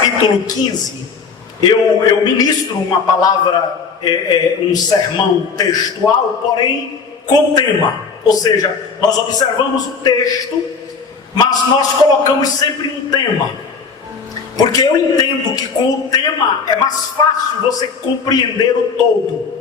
capítulo 15, eu ministro uma palavra, um sermão textual, porém com tema. Ou seja, nós observamos o texto, mas nós colocamos sempre um tema. Porque eu entendo que com o tema é mais fácil você compreender o todo.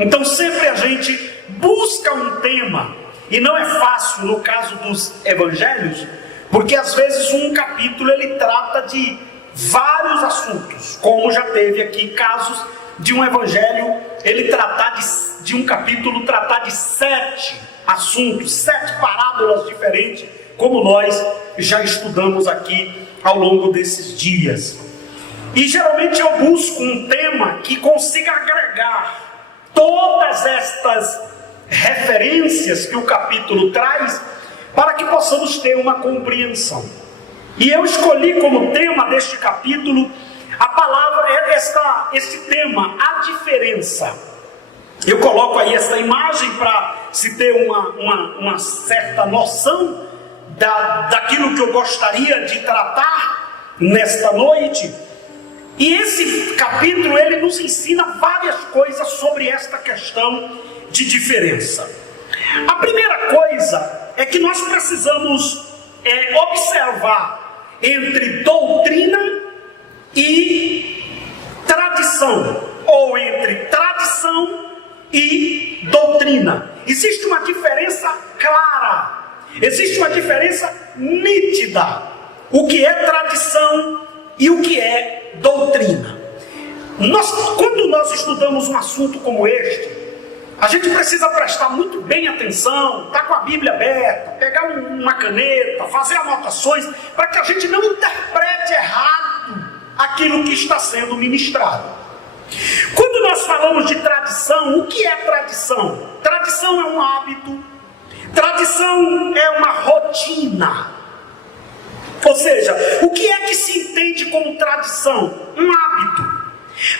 Então sempre a gente busca um tema. E não é fácil no caso dos evangelhos, porque às vezes um capítulo ele trata de vários assuntos, como já teve aqui casos de um evangelho ele tratar de um capítulo tratar de 7 assuntos, 7 parábolas diferentes, como nós já estudamos aqui ao longo desses dias. E geralmente eu busco um tema que consiga agregar todas estas referências que o capítulo traz, para que possamos ter uma compreensão. E eu escolhi como tema deste capítulo a palavra, este tema, a diferença. Eu coloco aí essa imagem para se ter uma certa noção daquilo que eu gostaria de tratar nesta noite. E esse capítulo ele nos ensina várias coisas sobre esta questão de diferença. A primeira coisa é que nós precisamos observar entre doutrina e tradição, ou entre tradição e doutrina. Existe uma diferença clara, existe uma diferença nítida, o que é tradição e o que é doutrina. Quando nós estudamos um assunto como este, a gente precisa prestar muito bem atenção, estar com a Bíblia aberta, pegar uma caneta, fazer anotações, para que a gente não interprete errado aquilo que está sendo ministrado. Quando nós falamos de tradição, o que é tradição? Tradição é um hábito, tradição é uma rotina. Ou seja, o que é que se entende como tradição? Um hábito.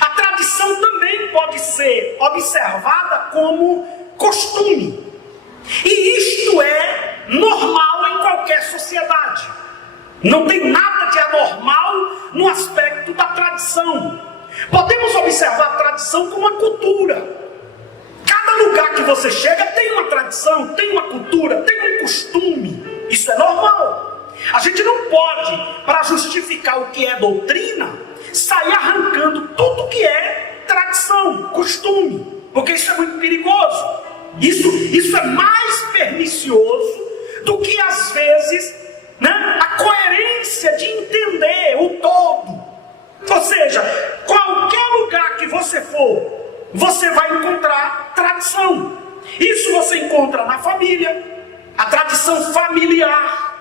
A tradição também pode ser observada como costume. E isto é normal em qualquer sociedade. Não tem nada de anormal no aspecto da tradição. Podemos observar a tradição como uma cultura. Cada lugar que você chega tem uma tradição, tem uma cultura, tem um costume. Isso é normal. A gente não pode, para justificar o que é doutrina, sair arrancando tudo que é tradição, costume, porque isso é muito perigoso. Isso é mais pernicioso do que às vezes, a coerência de entender o todo. Ou seja, qualquer lugar que você for, você vai encontrar tradição. Isso você encontra na família, a tradição familiar.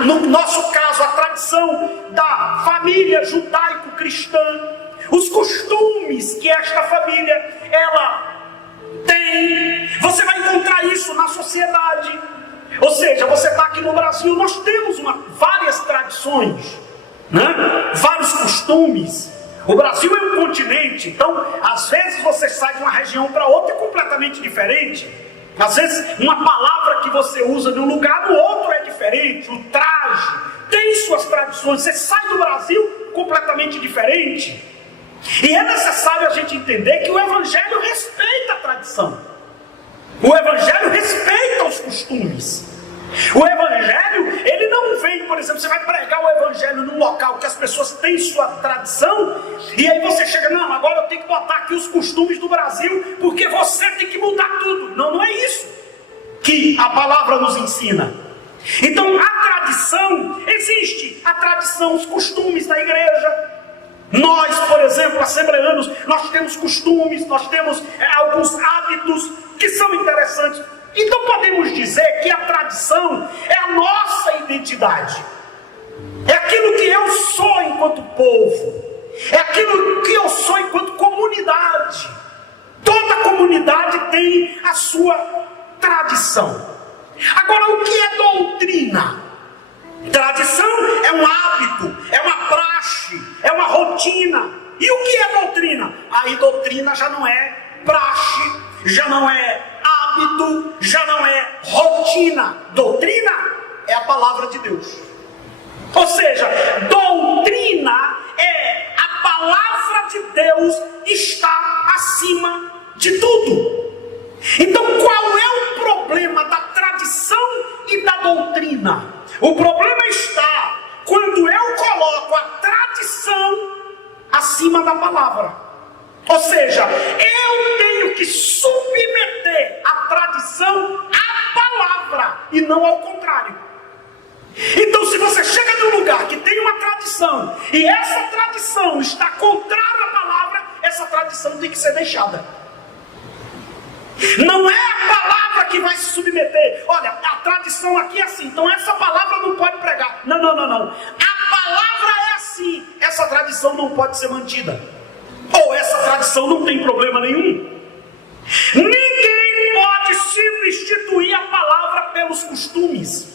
No nosso caso, a tradição da família judaico-cristã, os costumes que esta família ela tem, você vai encontrar isso na sociedade. Ou seja, você está aqui no Brasil, nós temos várias tradições, vários costumes. O Brasil é um continente, então às vezes você sai de uma região para outra completamente diferente. Às vezes uma palavra que você usa de um lugar, no outro é diferente. O traje tem suas tradições. Você sai do Brasil completamente diferente. E é necessário a gente entender que o Evangelho respeita a tradição. O Evangelho respeita os costumes. O Evangelho, ele não vem, por exemplo, você vai pregar o Evangelho num local que as pessoas têm sua tradição, e aí você chega, não, agora eu tenho que botar aqui os costumes do Brasil, porque você tem que mudar tudo. Não é isso que a palavra nos ensina. Então a tradição, existe a tradição, os costumes da igreja. Nós, por exemplo, assembleanos, nós temos costumes, nós temos alguns hábitos que são interessantes. Então podemos dizer que a tradição é a nossa identidade. É aquilo que eu sou enquanto povo. É aquilo que eu sou enquanto comunidade. Toda comunidade tem a sua tradição. Agora, o que é doutrina? Tradição é um hábito, é uma praxe, é uma rotina. E o que é doutrina? Aí doutrina já não é praxe, já não é hábito, já não é rotina. Doutrina é a palavra de Deus. Ou seja, doutrina é a palavra de Deus está acima de tudo. Então qual é o problema da tradição e da doutrina? O problema está quando eu coloco a tradição acima da palavra. Ou seja, eu tenho que submeter a tradição à palavra e não ao contrário. Então se você chega num lugar que tem uma tradição e essa tradição está contrária à palavra, essa tradição tem que ser deixada. Não é a palavra que vai se submeter. Olha, a tradição aqui é assim, então essa palavra não pode pregar. Não. A palavra é assim, essa tradição não pode ser mantida. Ou essa tradição não tem problema nenhum. Ninguém pode substituir a palavra pelos costumes.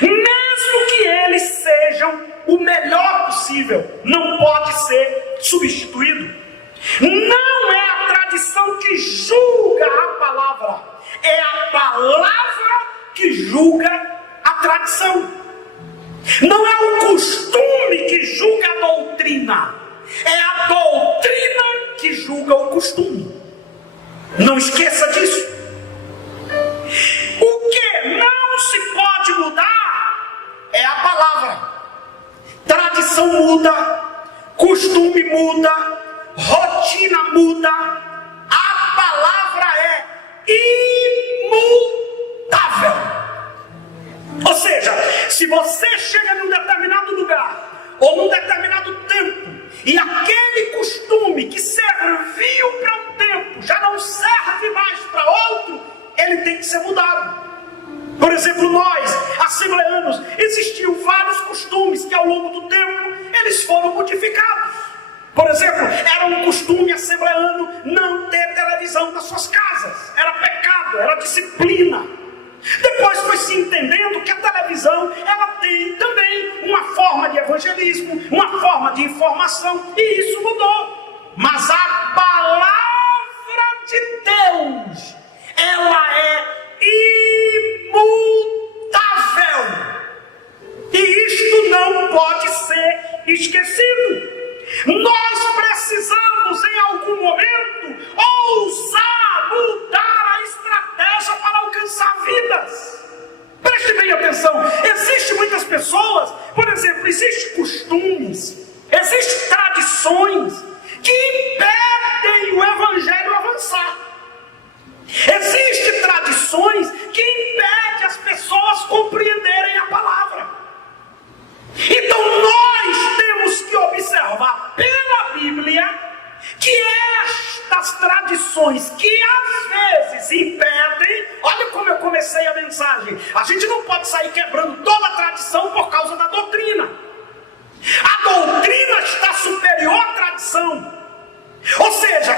Mesmo que eles sejam o melhor possível, não pode ser substituído. Não é a tradição que julga a palavra, é a palavra que julga a tradição. Não é o costume que julga a doutrina, é a doutrina que julga o costume. Não esqueça disso. O que não se pode mudar é a palavra. Tradição muda, costume muda, rotina muda, a palavra é imutável. Ou seja, se você chega num determinado lugar ou num determinado tempo e aquele costume que serviu para um tempo já não serve mais para outro, ele tem que ser mudado. Por exemplo, nós, assembleanos, existiam vários costumes que ao longo do tempo eles foram modificados. Por exemplo, era um costume assembleano não ter televisão nas suas casas. Era pecado, era disciplina. Depois foi se entendendo que a televisão ela tem também uma forma de evangelismo, uma forma de informação, e isso mudou. Mas a palavra de Deus, ela é imutável. E isto não pode ser esquecido. Nós precisamos em algum momento ousar mudar a estratégia para alcançar vidas. Preste bem atenção, existem muitas pessoas, por exemplo, existem costumes, existem tradições que impedem o evangelho avançar. Existem tradições que impedem as pessoas compreenderem a palavra. Então nós temos que observar pela Bíblia que estas tradições que às vezes impedem, olha como eu comecei a mensagem, a gente não pode sair quebrando toda a tradição por causa da doutrina. A doutrina está superior à tradição. Ou seja,